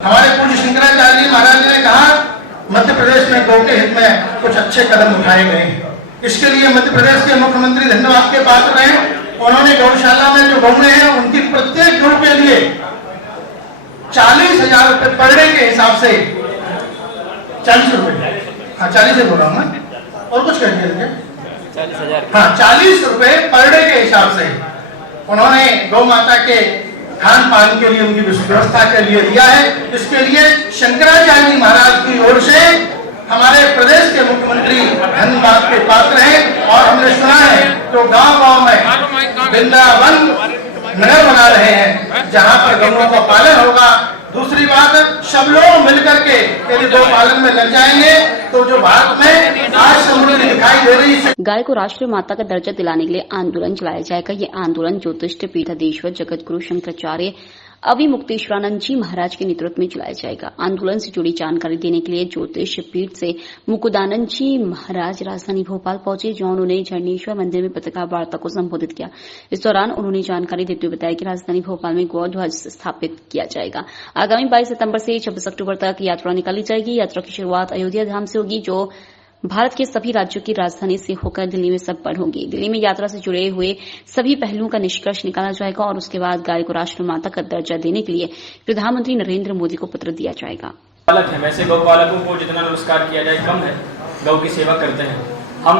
हमारे पूज्य शंकराचार्य महाराज ने कहा मध्य प्रदेश में गौ के हित में कुछ अच्छे कदम उठाए गए हैं। इसके लिए मध्य प्रदेश के मुख्यमंत्री धन्यवाद के पात्र हैं। उन्होंने गौशाला में जो गौएं हैं उनकी प्रत्येक गौ के लिए 40,000 रुपए पर डे के हिसाब से 40 रुपए, हाँ 40 से बोल रहा हूँ मैं, और कुछ कह दिया 40,000, हाँ 40 रुपए पर डे के हिसाब से उन्होंने गौ माता के खान पान के लिए उनकी व्यवस्था के लिए दिया है। इसके लिए शंकराचार्य महाराज की ओर से हमारे प्रदेश के मुख्यमंत्री धन्यवाद के पात्र हैं। और हमने सुना है तो गांव-गांव में वृंदावन नगर बना रहे हैं जहां पर गौओं का पालन होगा। दूसरी बात, सब लोग मिलकर के यदि गौ पालन में लग जाएंगे तो जो भारत में आज समृद्धि दिखाई दे रही है। गाय को राष्ट्रीय माता का दर्जा दिलाने के लिए आंदोलन चलाया जाएगा। ये आंदोलन ज्योतिष पीठाधीश्वर जगत गुरु शंकराचार्य अविमुक्तेश्वरानंद जी महाराज के नेतृत्व में चलाया जाएगा। आंदोलन से जुड़ी जानकारी देने के लिए ज्योतिष पीठ से मुकुदानंद जी महाराज राजधानी भोपाल पहुंचे, जहां उन्होंने झरनेश्वर मंदिर में पत्रकार वार्ता को संबोधित किया। इस दौरान उन्होंने जानकारी देते हुए बताया कि राजधानी भोपाल में गौ ध्वज स्थापित किया जाएगा। आगामी 22 सितंबर से 26 अक्टूबर तक यात्रा निकाली जाएगी। यात्रा की शुरुआत अयोध्या धाम से होगी, जो भारत के सभी राज्यों की राजधानी से होकर दिल्ली में संपन्न होगी। दिल्ली में यात्रा से जुड़े हुए सभी पहलुओं का निष्कर्ष निकाला जाएगा और उसके बाद गाय को राष्ट्र माता का दर्जा देने के लिए प्रधानमंत्री नरेंद्र मोदी को पत्र दिया जाएगा। पालक है, वैसे गौ पालकों को जितना नमस्कार किया जाए कम है। गौ की सेवा करते हैं हम।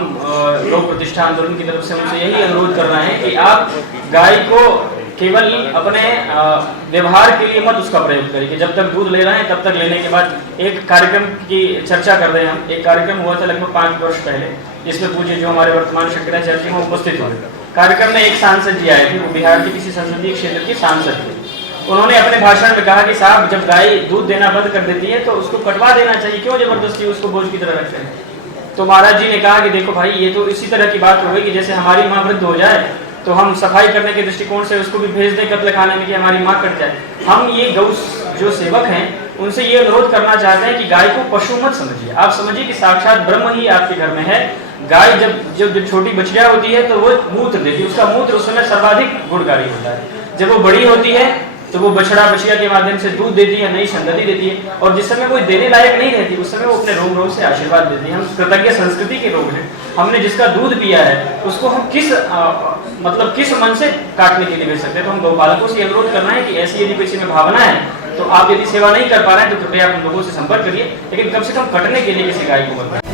गौ प्रतिष्ठा आंदोलन की तरफ से हमसे यही अनुरोध कर रहे हैं कि आप गाय को केवल अपने व्यवहार के लिए मत उसका प्रयोग करिए। जब तक दूध ले रहे हैं तब तक लेने के बाद एक कार्यक्रम की चर्चा कर रहे हैं हम। एक कार्यक्रम हुआ था लगभग 5 वर्ष पहले, जिसमें पूज्य जो हमारे वर्तमान शंकराचार्य जी उपस्थित हुए। कार्यक्रम में एक सांसद जी आए थे, वो बिहार के किसी संसदीय क्षेत्र के सांसद थे। उन्होंने अपने भाषण में कहा कि साहब, जब गाय दूध देना बंद कर देती है तो उसको कटवा देना चाहिए, क्यों जबरदस्ती उसको बोझ की तरह रखते हैं। तो महाराज जी ने कहा कि देखो भाई, ये तो इसी तरह की बात हो गई कि जैसे हमारी माँ वृद्ध हो जाए तो हम सफाई करने के दृष्टिकोण से उसको भी भेज दें कत्ल खाने में कि हमारी माँ कट जाए। हम ये गौ जो सेवक हैं उनसे ये अनुरोध करना चाहते हैं कि गाय को पशु मत समझिए। आप समझिए कि साक्षात ब्रह्म ही आपके घर में है। गाय जब छोटी बछड़िया होती है तो वो मूत्र देती है, उसका मूत्र उस समय सर्वाधिक गुणकारी होता है। जब वो बड़ी होती है तो वो बछड़ा बछिया के माध्यम से दूध देती है, नई संतति देती है, और जिस समय वो देने लायक नहीं रहती उस समय वो अपने रोग से आशीर्वाद देती है। हम कृतज्ञ संस्कृति के लोग हैं। हमने जिसका दूध पिया है उसको हम किस मन से काटने के लिए भेज सकते हैं। तो हम गौपालकों से अनुरोध करना है कि ऐसी यदि किसी में भावना है तो आप यदि सेवा नहीं कर पा रहे हैं तो कृपया आप उन लोगों से संपर्क करिए, लेकिन कम से कम कटने के लिए किसी गाय को मत